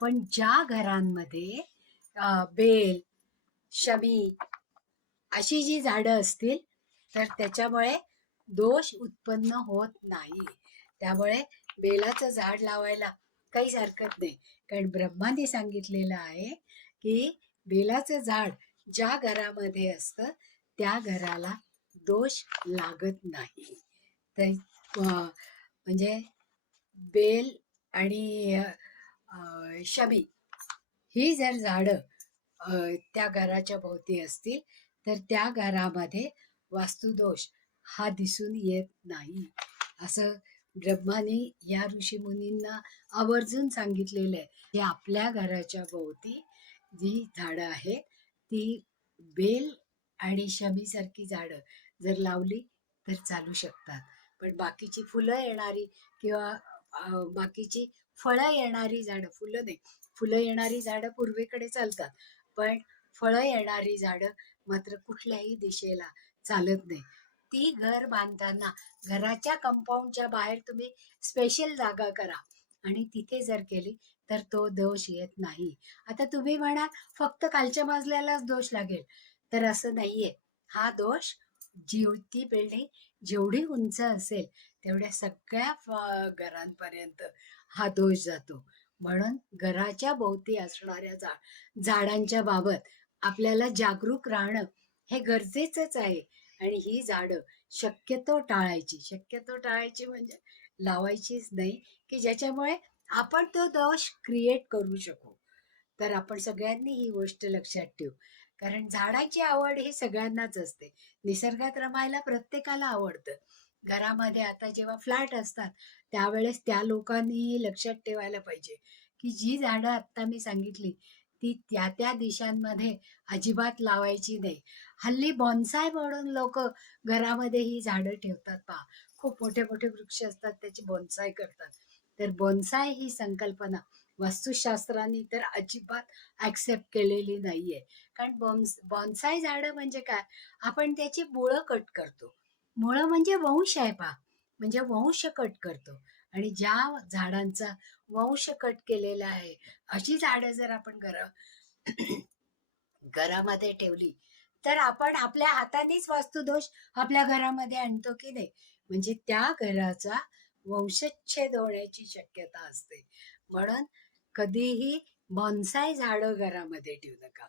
पण ज्या घरांमध्ये बेल शमी अशी जी झाडं असतील तर त्याच्यामुळे दोष उत्पन्न होत नाही. त्यामुळे बेलाचं झाड लावायला काहीच हरकत नाही. कारण ब्रह्माने सांगितलेलं आहे की बेलाचं झाड ज्या घरामध्ये असतं त्या घराला दोष लागत नाही. तर म्हणजे बेल आणि शमी ही जर झाडं त्या घराच्या भोवती असतील तर त्या घरामध्ये वास्तुदोष हा दिसून येत नाही. असं ब्रह्माने या ऋषीमुनींना आवर्जून सांगितलेलं आहे. की आपल्या घराच्या भोवती जी झाडं आहेत ती बेल आणि शमीसारखी झाडं जर लावली तर चालू शकतात. पण बाकीची फुलं येणारी किंवा बाकीची फळं येणारी झाडं फुलं नाही. फुलं येणारी झाडं पूर्वेकडे चालतात पण फळं येणारी झाडं मात्र कुठल्याही दिशेला चालत नाही. ती घर बांधताना घराच्या कंपाऊंडच्या बाहेर तुम्ही स्पेशल जागा करा आणि तिथे जर केली तर तो दोष येत नाही. आता तुम्ही म्हणा फक्त कालच्या मजल्यालाच दोष लागेल. तर असं नाहीये. हा दोष जिवती बिल्डिंग जेवढी उंच असेल तेवढ्या सगळ्या घरांपर्यंत हा दोष जातो. म्हणून घराच्या भोवती असणाऱ्या झा झाडांच्या बाबत आपल्याला जागरूक राहणं हे गरजेचंच आहे. आणि ही झाडं शक्यतो टाळायची. शक्यतो टाळायची म्हणजे लावायचीच नाही की ज्याच्यामुळे आपण तो दोष क्रिएट करू शकू. तर आपण सगळ्यांनी ही गोष्ट लक्षात ठेवू. कारण झाडाची आवड ही सगळ्यांनाच असते. निसर्गात रमायला प्रत्येकाला आवडतं. घरामध्ये आता जेव्हा फ्लॅट असतात त्यावेळेस त्या लोकांनी लक्षात ठेवायला पाहिजे की जी झाडं आत्ता मी सांगितली ती त्या त्या दिशांमध्ये अजिबात लावायची नाही. हल्ली बॉन्साय म्हणून लोक घरामध्ये ही झाडं ठेवतात पहा. खूप मोठे मोठे वृक्ष असतात त्याची बॉन्साय करतात. तर बॉन्साय ही संकल्पना वास्तुशास्त्राने तर अजिबात ऍक्सेप्ट केलेली नाहीये. कारण बॉन्स बॉन्साय झाडं म्हणजे काय? आपण त्याची मुळं कट करतो. मुळं म्हणजे वंश आहे पा म्हणजे वंश कट करतो. आणि ज्या झाडांचा वंश कट केलेला आहे अशी झाडं जर आपण घरा घरामध्ये ठेवली तर आपण आपल्या हातानेच वास्तुदोष आपल्या घरामध्ये आणतो की नाही? म्हणजे त्या घराचा वंशच्छेद होण्याची शक्यता असते. म्हणून कधीही बॉन्साय झाडं घरामध्ये ठेवू नका.